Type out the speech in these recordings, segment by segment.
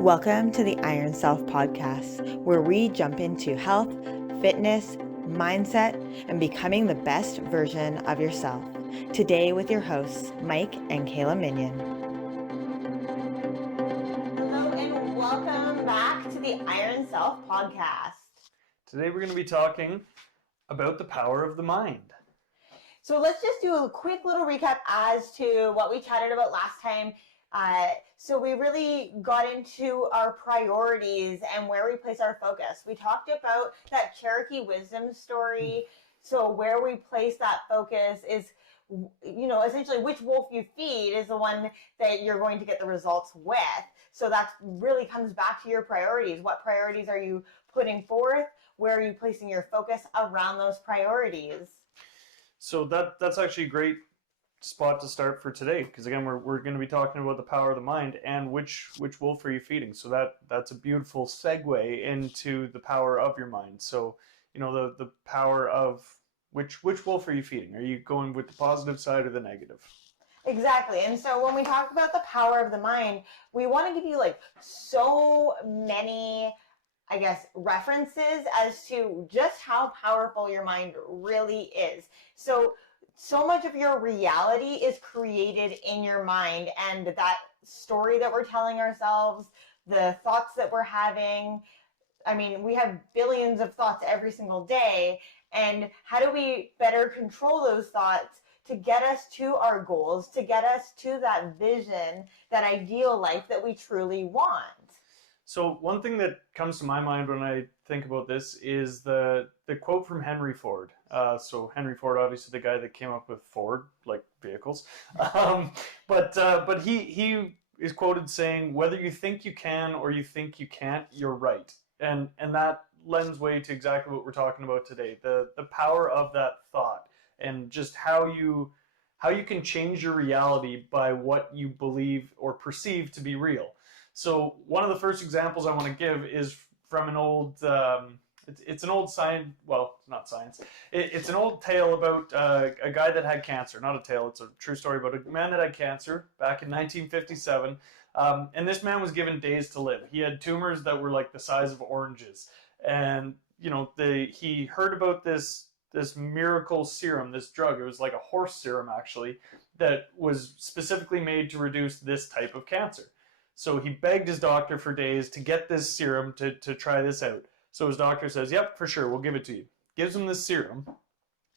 Welcome to the Iron Self podcast, where we jump into health, fitness, mindset, and becoming the best version of yourself. Today with your hosts, Mike and Kaila Minion. Hello and welcome back to the Iron Self podcast. Today we're going to be talking about the power of the mind. So let's just do a quick little recap as to what we chatted about last time. So we really got into our priorities and where we place our focus. We talked about that Cherokee wisdom story. So where we place that focus is, essentially which wolf you feed is the one that you're going to get the results with. So that really comes back to your priorities. What priorities are you putting forth? Where are you placing your focus around those priorities? So that's actually a great spot to start for today, because again we're going to be talking about the power of the mind and which wolf are you feeding. So that's a beautiful segue into the power of your mind. So the power of which wolf are you feeding? Are you going with the positive side or the negative? Exactly. And so when we talk about the power of the mind, we want to give you so many references as to just how powerful your mind really is. So much of your reality is created in your mind, and that story that we're telling ourselves, the thoughts that we're having. I mean, we have billions of thoughts every single day, and how do we better control those thoughts to get us to our goals, to get us to that vision, that ideal life that we truly want? So one thing that comes to my mind when I think about this is the quote from Henry Ford. So Henry Ford, obviously the guy that came up with Ford, like vehicles. But he is quoted saying, "Whether you think you can or you think you can't, you're right." And that lends way to exactly what we're talking about today. The power of that thought, and just how you can change your reality by what you believe or perceive to be real. So one of the first examples I want to give is from an old, it's an old science, well, not science. It's an old tale about a guy that had cancer. Not a tale, it's a true story about a man that had cancer back in 1957. And this man was given days to live. He had tumors that were like the size of oranges. And, he heard about this miracle serum, this drug. It was like a horse serum, actually, that was specifically made to reduce this type of cancer. So he begged his doctor for days to get this serum to try this out. So his doctor says, "Yep, for sure, we'll give it to you." Gives him this serum,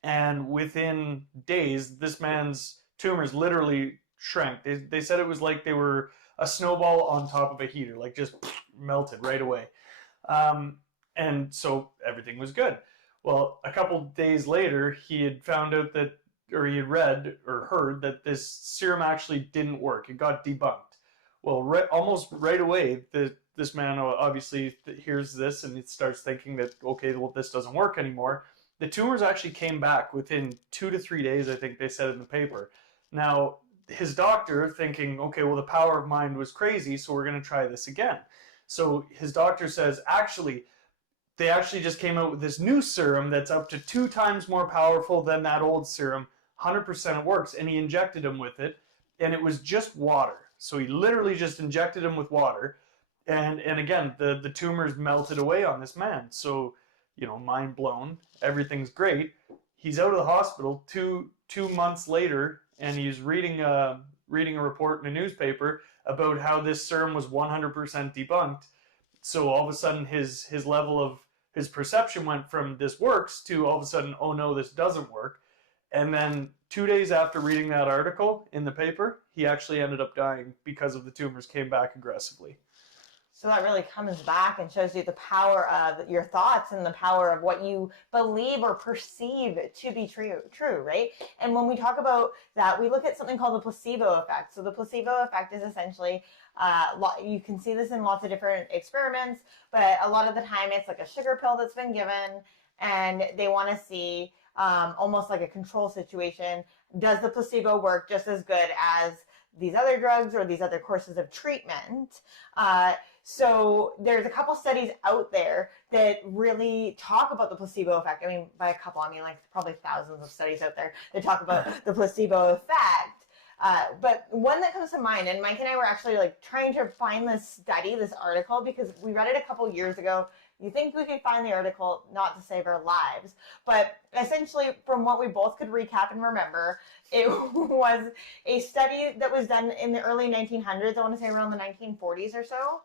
and within days, this man's tumors literally shrank. They said it was like they were a snowball on top of a heater, like just melted right away. And so everything was good. Well, a couple days later, he had found out that, or he had read or heard that this serum actually didn't work. It got debunked. Well, almost right away, this man obviously hears this and it starts thinking that, okay, well, this doesn't work anymore. The tumors actually came back within 2 to 3 days, I think they said in the paper. Now, his doctor thinking, okay, well, the power of mind was crazy, so we're going to try this again. So his doctor says, they actually just came out with this new serum that's up to 2 times more powerful than that old serum. 100% it works. And he injected him with it, and it was just water. So he literally just injected him with water, and again, the tumors melted away on this man. So, mind blown, everything's great. He's out of the hospital two months later, and he's reading a report in a newspaper about how this serum was 100% debunked. So all of a sudden, his level of his perception went from this works to all of a sudden, oh no, this doesn't work. And then 2 days after reading that article in the paper, he actually ended up dying because of the tumors came back aggressively. So that really comes back and shows you the power of your thoughts and the power of what you believe or perceive to be true, right? And when we talk about that, we look at something called the placebo effect. So the placebo effect is essentially, you can see this in lots of different experiments, but a lot of the time it's like a sugar pill that's been given, and they want to see almost like a control situation. Does the placebo work just as good as these other drugs or these other courses of treatment? So there's a couple studies out there that really talk about the placebo effect. I mean, by a couple, I mean like probably thousands of studies out there that talk about the placebo effect. But one that comes to mind, and Mike and I were actually like trying to find this study, this article, because we read it a couple years ago. You think we could find the article, not to save our lives, but essentially from what we both could recap and remember, it was a study that was done in the early 1900s, I want to say around the 1940s or so.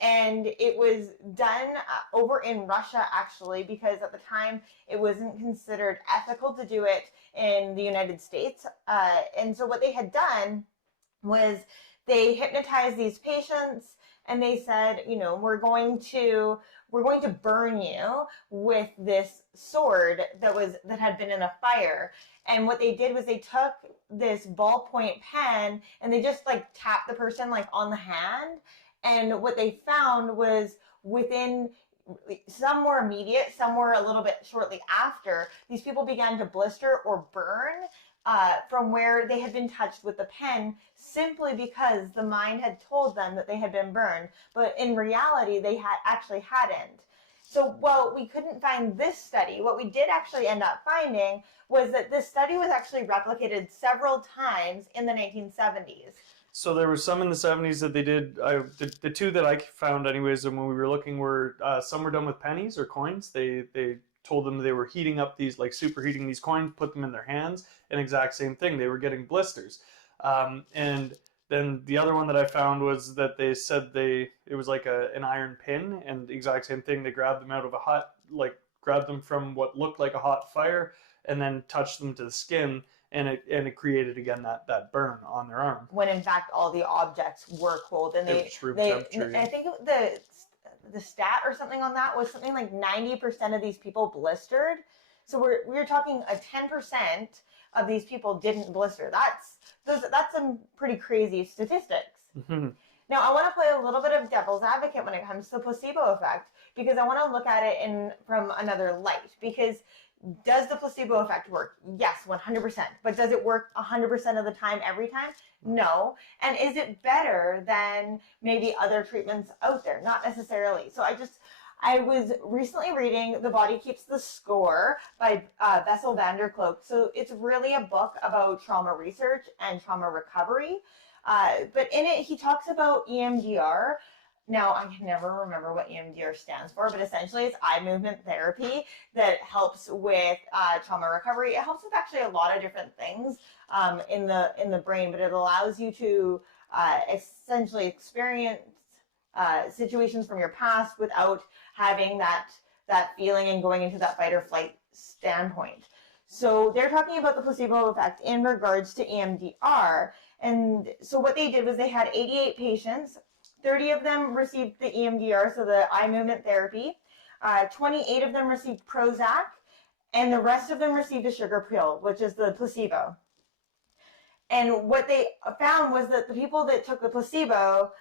And it was done over in Russia, actually, because at the time it wasn't considered ethical to do it in the United States. And so what they had done was they hypnotized these patients and they said, you know, we're going to burn you with this sword that had been in a fire. And what they did was they took this ballpoint pen and they just like tapped the person like on the hand. And what they found was within, some were immediate, some were a little bit shortly after, these people began to blister or burn from where they had been touched with the pen, simply because the mind had told them that they had been burned. But in reality, they actually hadn't. So while we couldn't find this study, what we did actually end up finding was that this study was actually replicated several times in the 1970s. So there were some in the 70s that they did. The two that I found, anyways, and when we were looking, were some were done with pennies or coins. They told them they were heating up these, like superheating these coins, put them in their hands, and exact same thing. They were getting blisters. And then the other one that I found was that they said it was like an iron pin, and the exact same thing. They grabbed them out of grabbed them from what looked like a hot fire, and then touched them to the skin. And it created again that burn on their arm. When in fact all the objects were cold, and I think the stat or something on that was something like 90% of these people blistered. So we're talking a 10% of these people didn't blister. That's some pretty crazy statistics. Mm-hmm. Now I want to play a little bit of devil's advocate when it comes to the placebo effect, because I want to look at it from another light. Because does the placebo effect work? Yes, 100%. But does it work 100% of the time, every time? No. And is it better than maybe other treatments out there? Not necessarily. So I was recently reading The Body Keeps the Score by Bessel Kolk. So it's really a book about trauma research and trauma recovery. But in it, he talks about EMDR. Now, I can never remember what EMDR stands for, but essentially it's eye movement therapy that helps with trauma recovery. It helps with actually a lot of different things in the brain, but it allows you to essentially experience situations from your past without having that feeling and going into that fight or flight standpoint. So they're talking about the placebo effect in regards to EMDR. And so what they did was they had 88 patients. 30 of them received the EMDR, so the eye movement therapy. 28 of them received Prozac, and the rest of them received a sugar pill, which is the placebo. And what they found was that the people that took the placebo,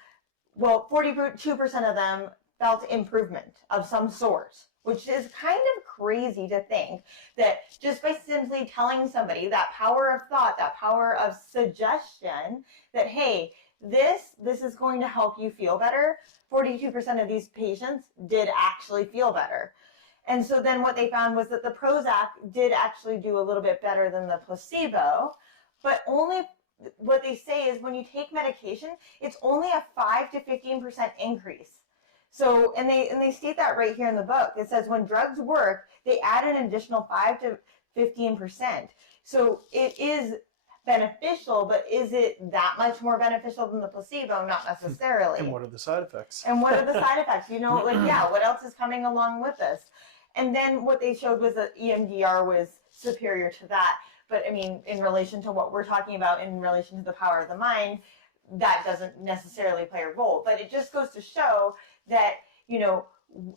well, 42% of them felt improvement of some sort, which is kind of crazy to think that just by simply telling somebody that power of thought, that power of suggestion, that, hey, this is going to help you feel better. 42% of these patients did actually feel better. And so then what they found was that the Prozac did actually do a little bit better than the placebo, but only what they say is when you take medication, it's only a 5 to 15% increase. So, and they state that right here in the book. It says when drugs work, they add an additional 5 to 15%. So it is beneficial, but is it that much more beneficial than the placebo? Not necessarily. And what are the side effects? And what are the side effects? You know, like, yeah, what else is coming along with this? And then what they showed was that EMDR was superior to that. But I mean, in relation to what we're talking about, in relation to the power of the mind, that doesn't necessarily play a role. But it just goes to show that, you know,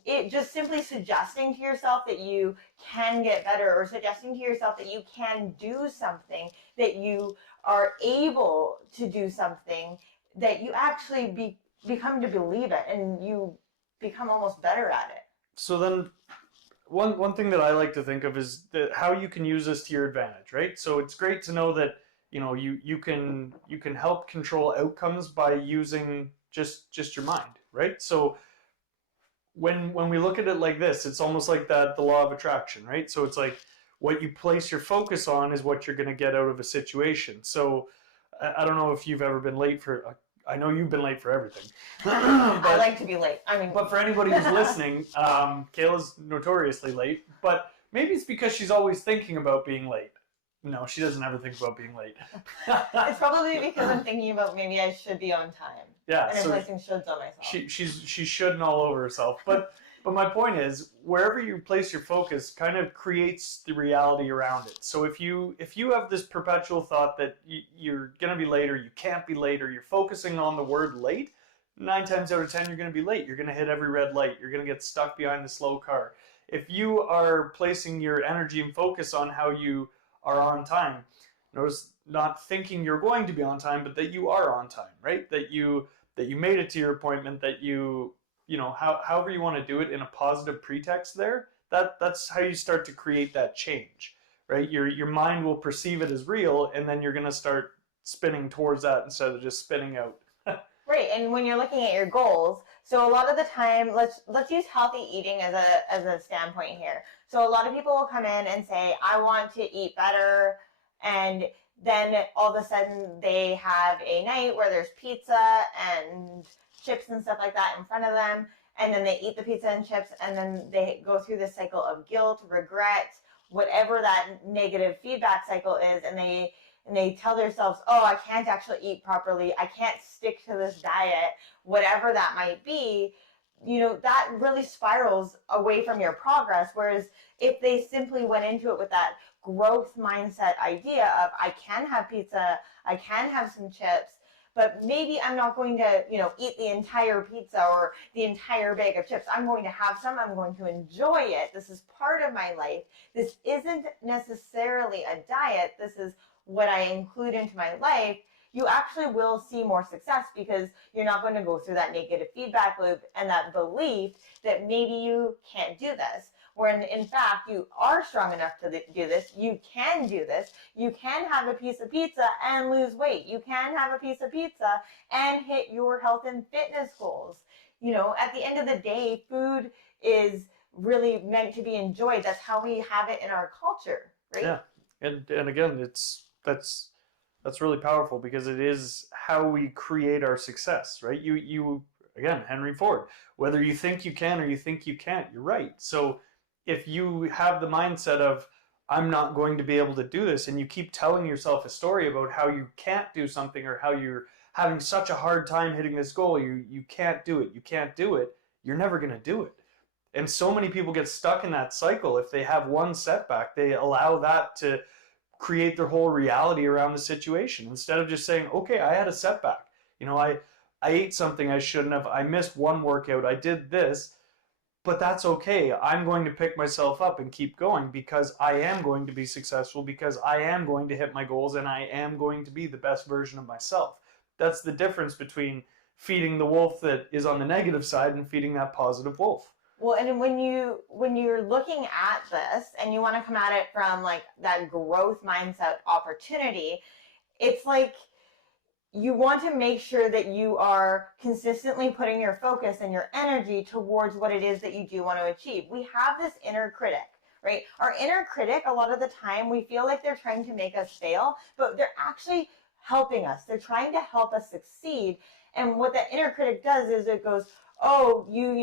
it just simply suggesting to yourself that you can get better, or suggesting to yourself that you can do something, that you are able to do something, that you actually become to believe it, and you become almost better at it. So then one thing that I like to think of is that how you can use this to your advantage, right? So it's great to know that, you know, you can help control outcomes by using just your mind, right? So when we look at it like this, it's almost like the law of attraction, right? So it's like what you place your focus on is what you're going to get out of a situation. So I don't know if you've ever been late for. I know you've been late for everything. I like to be late. But for anybody who's listening, Kayla's notoriously late. But maybe it's because she's always thinking about being late. No, she doesn't ever think about being late. It's probably because I'm thinking about maybe I should be on time. Yeah, and I'm placing shoulds on myself. She's shoulding all over herself. But my point is, wherever you place your focus kind of creates the reality around it. So if you have this perpetual thought that you're going to be late or you can't be late, or you're focusing on the word late, 9 times out of 10 you're going to be late. You're going to hit every red light. You're going to get stuck behind the slow car. If you are placing your energy and focus on how you are on time, notice not thinking you're going to be on time, but that you are on time, right? That you made it to your appointment, that you know, however you want to do it in a positive pretext there, that's how you start to create that change, right? Your mind will perceive it as real, and then you're going to start spinning towards that instead of just spinning out. Right, and when you're looking at your goals, so a lot of the time, let's use healthy eating as a standpoint here. So a lot of people will come in and say, I want to eat better, and then all of a sudden they have a night where there's pizza and chips and stuff like that in front of them, and then they eat the pizza and chips, and then they go through this cycle of guilt, regret, whatever that negative feedback cycle is, and they tell themselves, oh, I can't actually eat properly, I can't stick to this diet, whatever that might be. You know, that really spirals away from your progress. Whereas if they simply went into it with that growth mindset idea of, I can have pizza, I can have some chips, but maybe I'm not going to, you know, eat the entire pizza or the entire bag of chips. I'm going to have some. I'm going to enjoy it. This is part of my life. This isn't necessarily a diet. This is what I include into my life. You actually will see more success because you're not going to go through that negative feedback loop and that belief that maybe you can't do this. When in fact, you are strong enough to do this. You can do this. You can have a piece of pizza and lose weight. You can have a piece of pizza and hit your health and fitness goals. You know, at the end of the day, food is really meant to be enjoyed. That's how we have it in our culture, right? Yeah, and again, that's really powerful because it is how we create our success, right? You again, Henry Ford, whether you think you can or you think you can't, you're right. So if you have the mindset of, I'm not going to be able to do this, and you keep telling yourself a story about how you can't do something or how you're having such a hard time hitting this goal, you can't do it, you're never going to do it. And so many people get stuck in that cycle. If they have one setback, they allow that to create their whole reality around the situation instead of just saying, okay, I had a setback. You know, I ate something I shouldn't have. I missed one workout. I did this. But that's okay. I'm going to pick myself up and keep going because I am going to be successful, because I am going to hit my goals, and I am going to be the best version of myself. That's the difference between feeding the wolf that is on the negative side and feeding that positive wolf. Well, and when you're looking at this and you want to come at it from like that growth mindset opportunity, it's like you want to make sure that you are consistently putting your focus and your energy towards what it is that you do want to achieve. We have this inner critic, right? Our inner critic, a lot of the time, we feel like they're trying to make us fail, but they're actually helping us. They're trying to help us succeed. And what that inner critic does is it goes, oh, you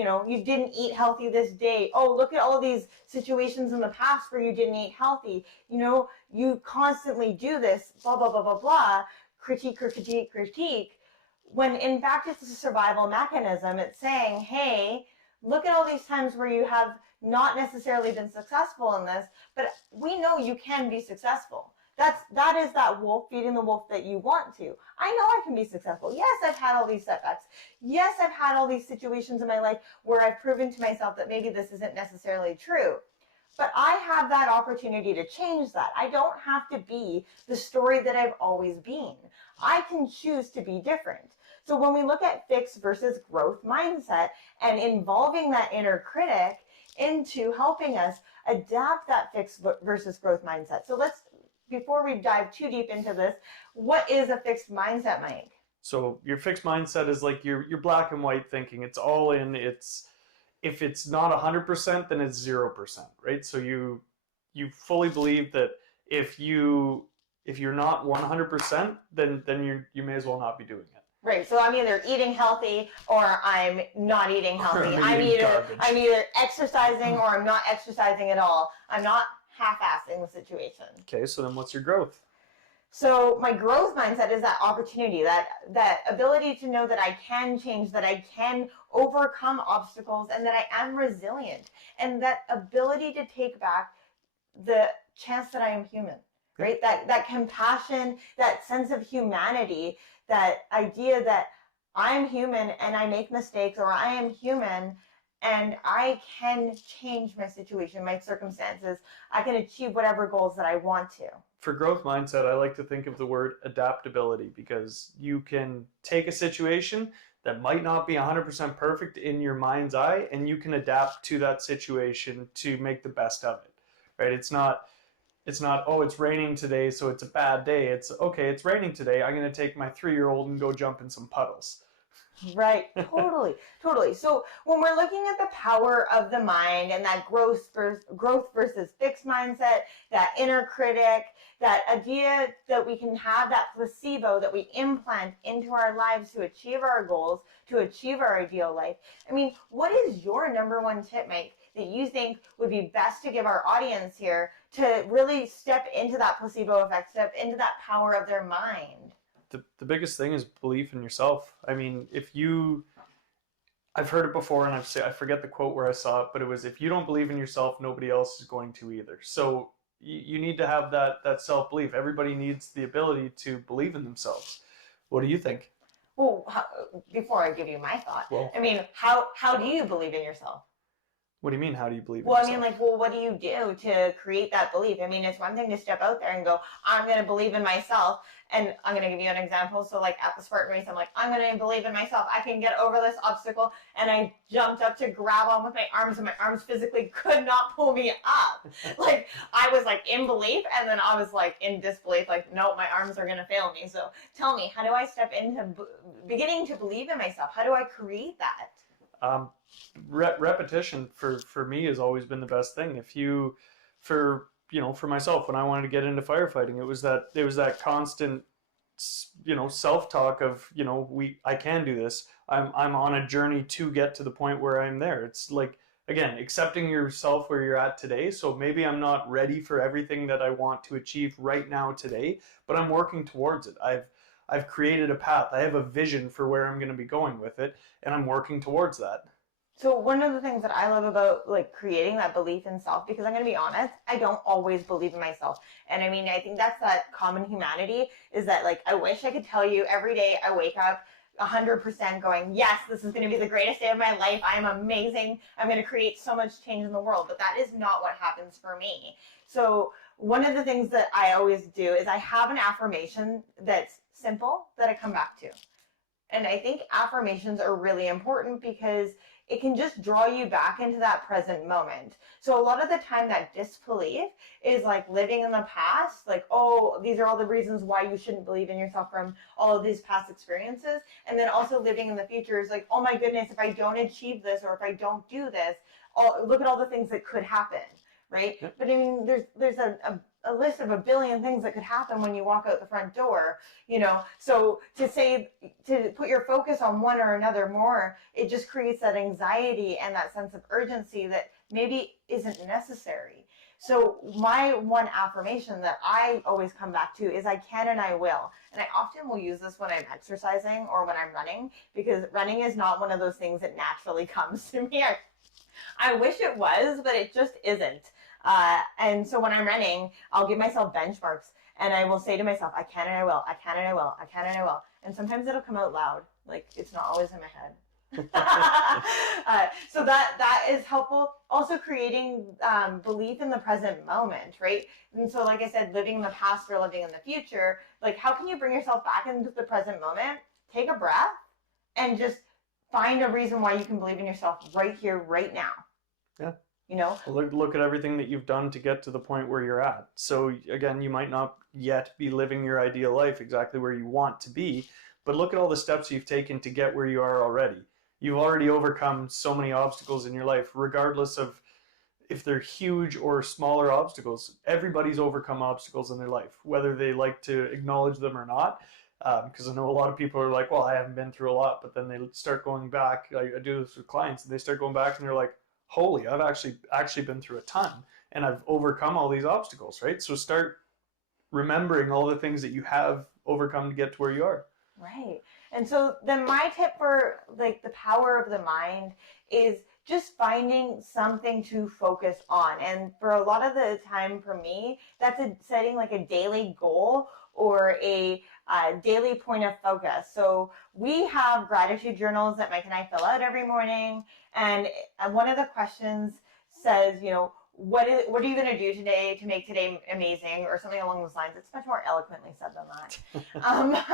didn't eat healthy this day. Oh, look at all these situations in the past where you didn't eat healthy. You know, you constantly do this, blah, blah, blah, blah, blah. Critique, when in fact it's a survival mechanism. It's saying, hey, look at all these times where you have not necessarily been successful in this, but we know you can be successful. That is that wolf feeding the wolf that you want to. I know I can be successful. Yes, I've had all these setbacks. Yes, I've had all these situations in my life where I've proven to myself that maybe this isn't necessarily true. But I have that opportunity to change that. I don't have to be the story that I've always been. I can choose to be different. So when we look at fixed versus growth mindset and involving that inner critic into helping us adapt that fixed versus growth mindset. So before we dive too deep into this, what is a fixed mindset, Mike? So your fixed mindset is like your black and white thinking. It's all in. If it's not 100%, then it's 0%, right? So you fully believe that if you if you're not 100%, then you may as well not be doing it. Right. So I'm either eating healthy or I'm not eating healthy. I'm either exercising or I'm not exercising at all. I'm not half-assing the situation. Okay, so then what's your growth? So my growth mindset is that opportunity, that ability to know that I can change, that I can overcome obstacles, and that I am resilient, and that ability to take back the chance that I am human, right? That compassion, that sense of humanity, that idea that I'm human and I make mistakes, or I am human and I can change my situation, my circumstances. I can achieve whatever goals that I want to. For growth mindset, I like to think of the word adaptability, because you can take a situation that might not be 100% perfect in your mind's eye, and you can adapt to that situation to make the best of it, right? It's not, oh, it's raining today, so it's a bad day. It's, okay, it's raining today. I'm going to take my 3-year-old and go jump in some puddles. Right. Totally. So when we're looking at the power of the mind and that growth versus fixed mindset, that inner critic, that idea that we can have that placebo that we implant into our lives to achieve our goals, to achieve our ideal life. I mean, what is your number one tip, Mike, that you think would be best to give our audience here to really step into that placebo effect, step into that power of their mind? The biggest thing is belief in yourself. I mean, I've heard it before, and I forget the quote where I saw it, but it was, if you don't believe in yourself, nobody else is going to either. So you need to have that self-belief. Everybody needs the ability to believe in themselves. What do you think? Well, before I give you my thought, I mean, how do you believe in yourself? What do you mean, how do you believe in yourself? Well, I mean, what do you do to create that belief? I mean, it's one thing to step out there and go, I'm going to believe in myself. And I'm going to give you an example. So like at the Spartan race, I'm like, I'm going to believe in myself. I can get over this obstacle. And I jumped up to grab on with my arms, and my arms physically could not pull me up. Like I was like in belief, and then I was like in disbelief, like, no, my arms are going to fail me. So tell me, how do I step into beginning to believe in myself? How do I create that? Repetition for me has always been the best thing. For myself, when I wanted to get into firefighting, it was that constant, self-talk of, I can do this. I'm on a journey to get to the point where I'm there. It's like, again, accepting yourself where you're at today. So maybe I'm not ready for everything that I want to achieve right now today, but I'm working towards it. I've created a path. I have a vision for where I'm going to be going with it, and I'm working towards that. So one of the things that I love about like creating that belief in self, because I'm going to be honest, I don't always believe in myself. And I mean, I think that's that common humanity, is that like, I wish I could tell you every day I wake up 100% going, yes, this is going to be the greatest day of my life. I am amazing. I'm going to create so much change in the world. But that is not what happens for me. So one of the things that I always do is I have an affirmation that's simple that I come back to. And I think affirmations are really important because it can just draw you back into that present moment. So a lot of the time that disbelief is like living in the past, like, oh, these are all the reasons why you shouldn't believe in yourself from all of these past experiences. And then also living in the future is like, oh my goodness, if I don't achieve this, or if I don't do this, look at all the things that could happen, right? Yep. But I mean, there's a list of a billion things that could happen when you walk out the front door, so to put your focus on one or another more, it just creates that anxiety and that sense of urgency that maybe isn't necessary. So my one affirmation that I always come back to is I can and I will. And I often will use this when I'm exercising or when I'm running, because running is not one of those things that naturally comes to me. I wish it was, but it just isn't. And so when I'm running, I'll give myself benchmarks, and I will say to myself, I can and I will, I can and I will, I can and I will. And sometimes it'll come out loud. Like, it's not always in my head. So that is helpful. Also creating belief in the present moment, right? And so like I said, living in the past or living in the future, like how can you bring yourself back into the present moment? Take a breath and just find a reason why you can believe in yourself right here, right now. Yeah. Look at everything that you've done to get to the point where you're at. So again, you might not yet be living your ideal life exactly where you want to be, but look at all the steps you've taken to get where you are already. You've already overcome so many obstacles in your life, regardless of if they're huge or smaller obstacles, everybody's overcome obstacles in their life, whether they like to acknowledge them or not. Because I know a lot of people are like, well, I haven't been through a lot, but then they start going back. I do this with clients, and they start going back and they're like, holy, I've actually been through a ton, and I've overcome all these obstacles, right? So start remembering all the things that you have overcome to get to where you are. Right. And so then my tip for like the power of the mind is just finding something to focus on. And for a lot of the time for me, that's setting like a daily goal or a daily point of focus. So we have gratitude journals that Mike and I fill out every morning. And one of the questions says, you know, what are you going to do today to make today amazing, or something along those lines. It's much more eloquently said than that.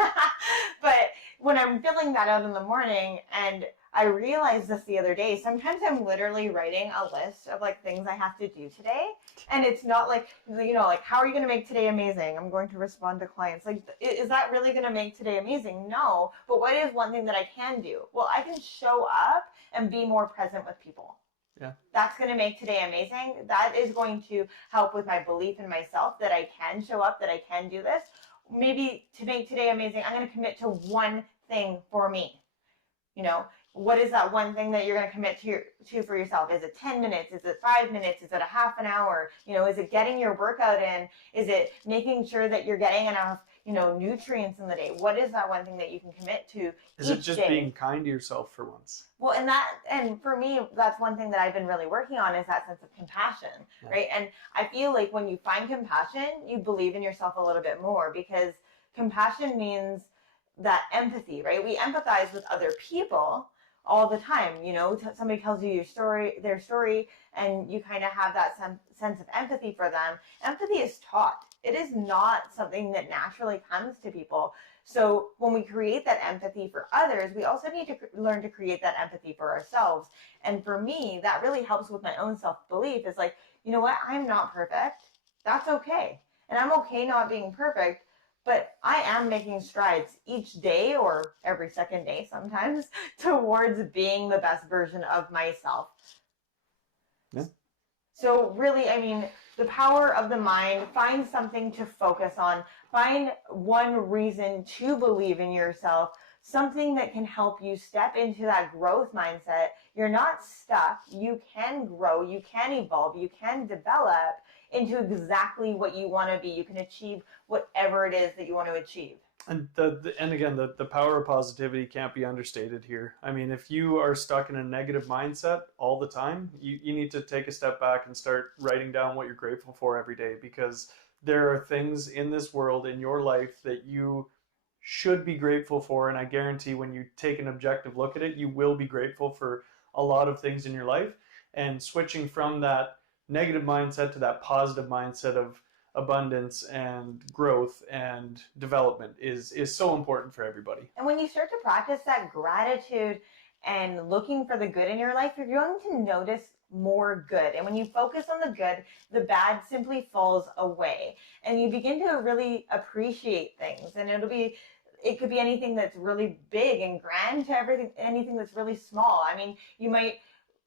But when I'm filling that out in the morning, and I realized this the other day, sometimes I'm literally writing a list of like things I have to do today. And it's not like, you know, like, how are you going to make today amazing? I'm going to respond to clients. Like, is that really going to make today amazing? No. But what is one thing that I can do? Well, I can show up and be more present with people. Yeah. That's going to make today amazing. That is going to help with my belief in myself that I can show up, that I can do this. Maybe to make today amazing, I'm going to commit to one thing for me. You know, what is that one thing that you're going to commit to for yourself? Is it 10 minutes? Is it 5 minutes? Is it a half an hour? You know, is it getting your workout in? Is it making sure that you're getting enough, you know, nutrients in the day? What is that one thing that you can commit to? Is it just being kind to yourself for once? Well, and for me, that's one thing that I've been really working on, is that sense of compassion, right? And I feel like when you find compassion, you believe in yourself a little bit more, because compassion means that empathy, right? We empathize with other people all the time. You know, somebody tells you their story, and you kind of have that sense of empathy for them. Empathy is taught. It is not something that naturally comes to people. So when we create that empathy for others, we also need to learn to create that empathy for ourselves. And for me, that really helps with my own self-belief. Is like, you know what? I'm not perfect. That's okay. And I'm okay not being perfect, but I am making strides each day, or every second day sometimes, towards being the best version of myself. Yeah. So really, I mean, the power of the mind, find something to focus on, find one reason to believe in yourself, something that can help you step into that growth mindset. You're not stuck. You can grow, you can evolve, you can develop into exactly what you want to be. You can achieve whatever it is that you want to achieve. And again, the power of positivity can't be understated here. I mean, if you are stuck in a negative mindset all the time, you need to take a step back and start writing down what you're grateful for every day, because there are things in this world, in your life, that you should be grateful for. And I guarantee when you take an objective look at it, you will be grateful for a lot of things in your life. And switching from that negative mindset to that positive mindset of abundance and growth and development is so important for everybody. And when you start to practice that gratitude and looking for the good in your life, you're going to notice more good. And when you focus on the good, the bad simply falls away. And you begin to really appreciate things. And it could be anything that's really big and grand to anything that's really small. I mean, you might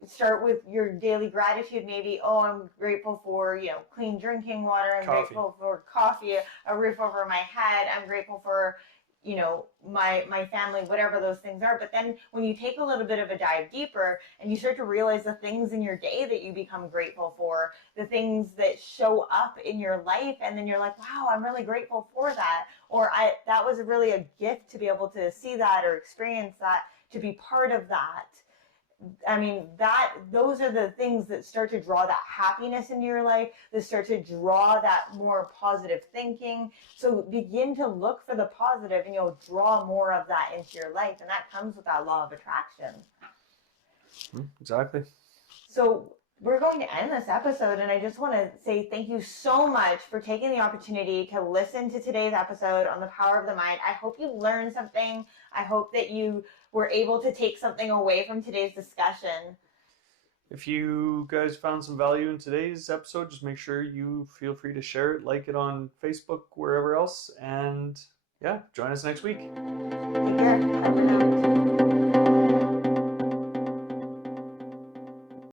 start with your daily gratitude. Maybe, oh, I'm grateful for, you know, clean drinking water. I'm grateful for coffee, a roof over my head. I'm grateful for, you know, my family, whatever those things are. But then when you take a little bit of a dive deeper and you start to realize the things in your day that you become grateful for, the things that show up in your life, and then you're like, wow, I'm really grateful for that. Or that was really a gift to be able to see that or experience that, to be part of that. I mean, those are the things that start to draw that happiness into your life, that start to draw that more positive thinking. So begin to look for the positive, and you'll draw more of that into your life. And that comes with that law of attraction. Exactly. So we're going to end this episode, and I just want to say thank you so much for taking the opportunity to listen to today's episode on the power of the mind. I hope you learned something. I hope that you were able to take something away from today's discussion. If you guys found some value in today's episode, just make sure you feel free to share it, like it on Facebook, wherever else, and yeah, join us next week. Take care. Bye for now.